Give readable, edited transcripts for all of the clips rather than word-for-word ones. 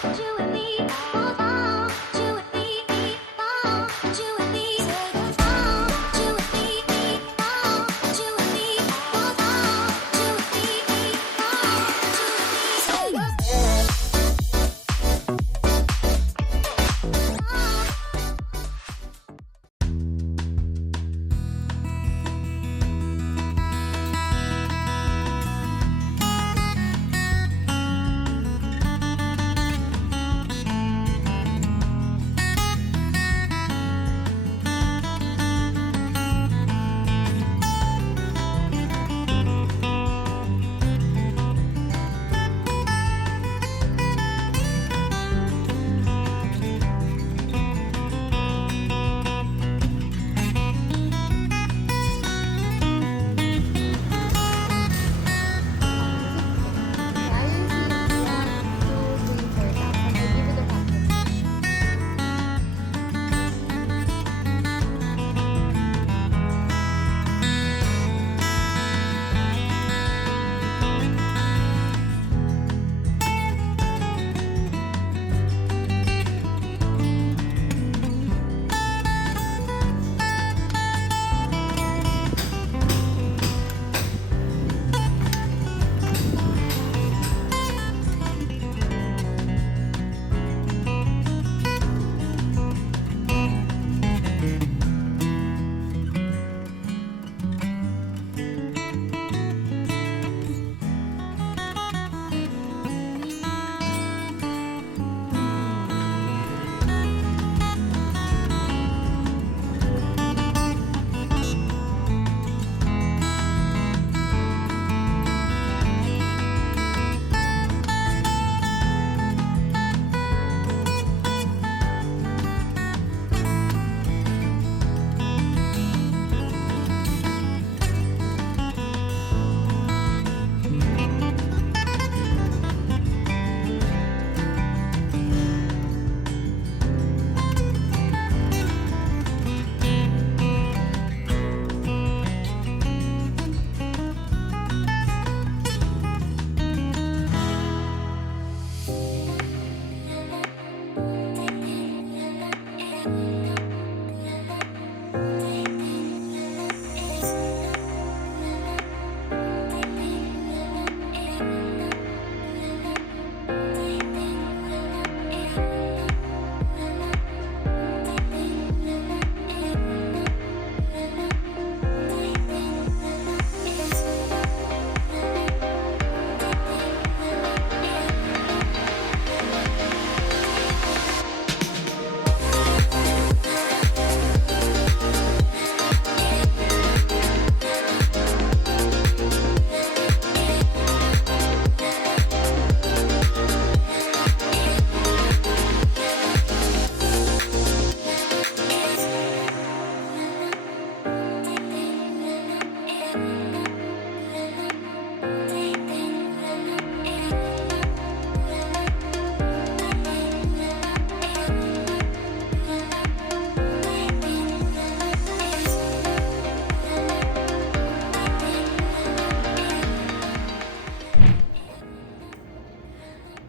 you and me, oh, oh, you and me, oh, you and me, oh, you and me, oh, you and me, oh, oh, you and me, oh, you and me,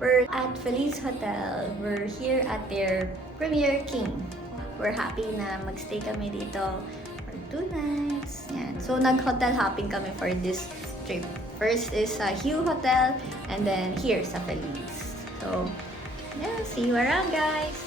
We're at Feliz Hotel. We're here at their Premier King. We're happy na magstay kami dito for 2 nights. Yan. So, nag-hotel hopping kami for this trip. First is sa Hue Hotel and then here sa Feliz. So, yeah, see you around, guys!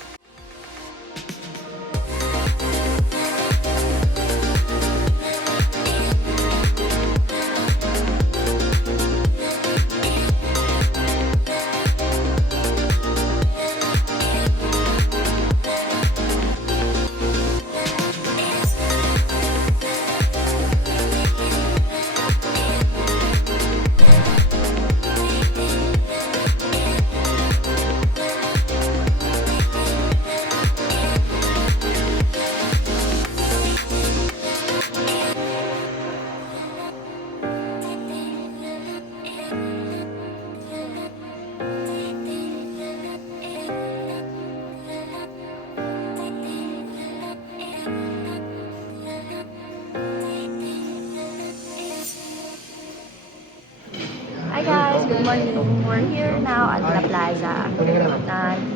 Hi guys, good morning. We're here now at La Plaza.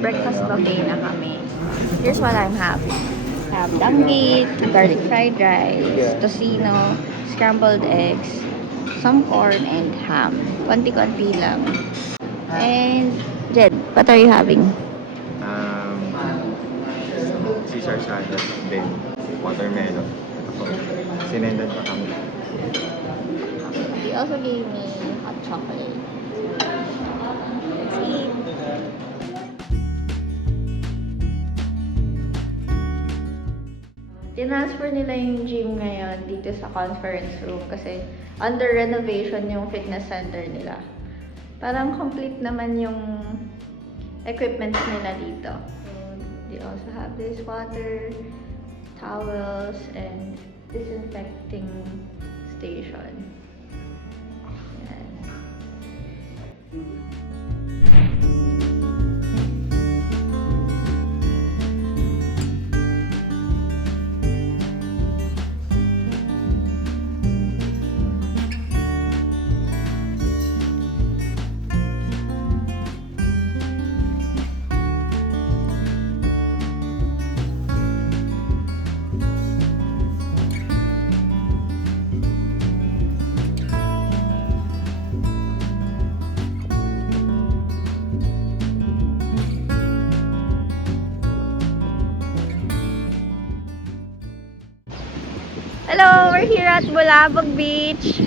breakfast buffet na kami. Here's what I'm having. I have danggit, garlic fried rice, tocino, scrambled eggs, some corn, and ham. Konti-konti lang. And, Jed, what are you having? Caesar salad, then watermelon. Sinendan pa kami. He also gave me hot chocolate. Let's eat. Tinransfer nila yung gym ngayon dito sa conference room kasi under renovation yung fitness center nila. Parang complete naman yung equipments nila dito. So, they also have this water, towels, and disinfecting station. Yan. Hello! We're here at Bulabog Beach.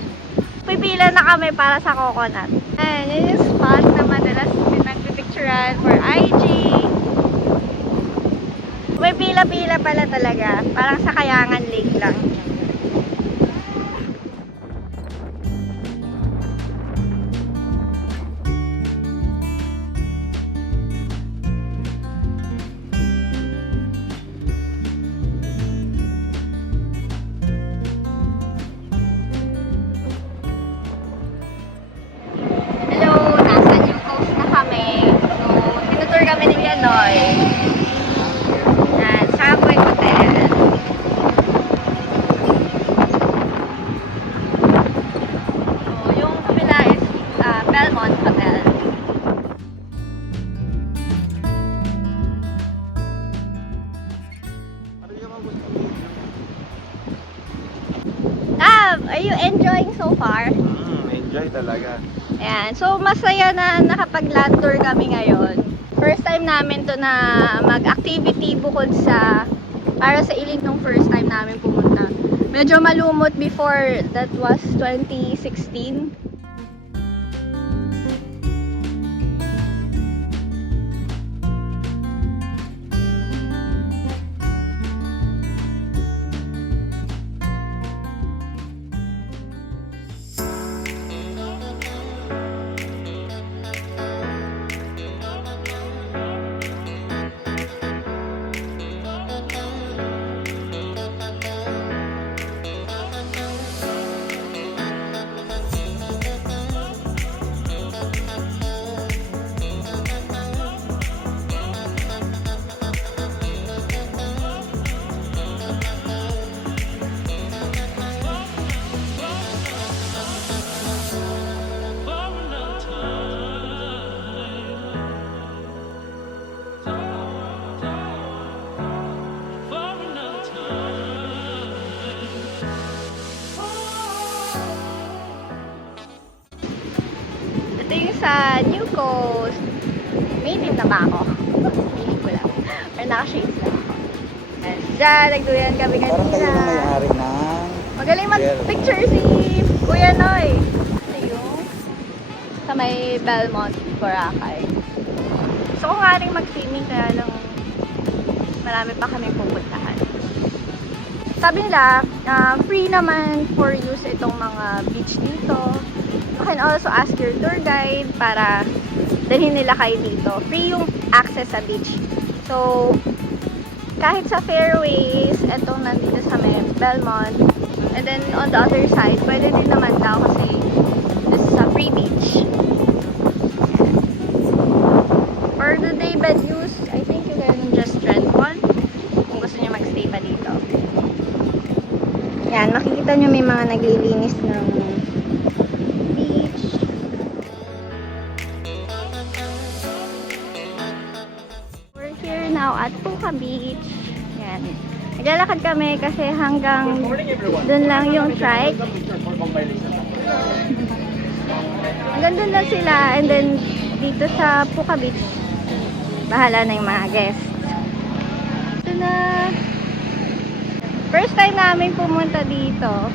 Pipila na kami para sa coconut. And yun yung spot na madalas pinagpipicturan for IG. May pila-pila pala talaga. Parang sa Kayangan Lake lang. Kami ni Pianoy. Yan, Samboy Hotel. So, yung kabila is Belmont Hotel. Are you enjoying so far? Enjoy talaga. Ayan, so masaya na nakapag-land tour kami ngayon. First time namin to na mag-activity bukod sa para sa Iling nung first time namin pumunta. Medyo malumot before, that was 2016. Sa New Coast. May itim na ba ako? Hindi ko lang. Or naka-shades lang ako. And dyan, nagduyan kami kanina. Parang kayo na may-ari ng... Magaling mag-picture si Kuya Noy. Ito yung sa may Belmont, Boracay. So kung nga rin mag-swimming, kaya lang marami pa kami pupuntahan. Sabi nila, free naman for use itong mga beach dito. You can also ask your tour guide para dalhin nila kayo dito. Free yung access sa beach. So, kahit sa fairways, etong nandito sa may Belmont, and then on the other side, pwede din naman daw kasi this is a free beach. For the day bed use, I think you can just rent one kung gusto nyo magstay pa dito. Yan, makikita nyo may mga naglilinis ng beach. now at Puka Beach. Yan. Naglalakad kami kasi hanggang dun lang yung trike. Hanggang dun lang sila and then dito sa Puka Beach, bahala na yung mga guests. Ito na. First time namin pumunta dito.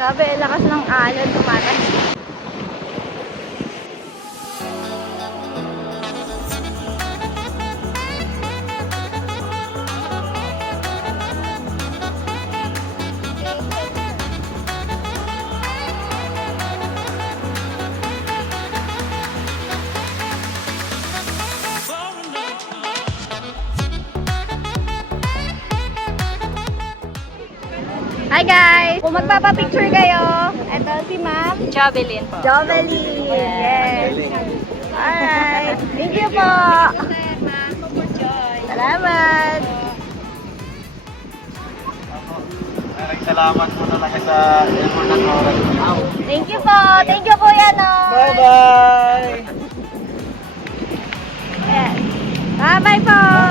Grabe, lakas ng alon tumatas. Hi guys! Kung magpapapicture kayo, ito si Ma'am Jovelyn po. Jovelyn. Yes. Alright. Thank you po. Salamat. Maraming salamat po talaga sa effort ng oras. Thank you po. Thank you Kuya Noy. Bye-bye! Yes. Bye-bye po.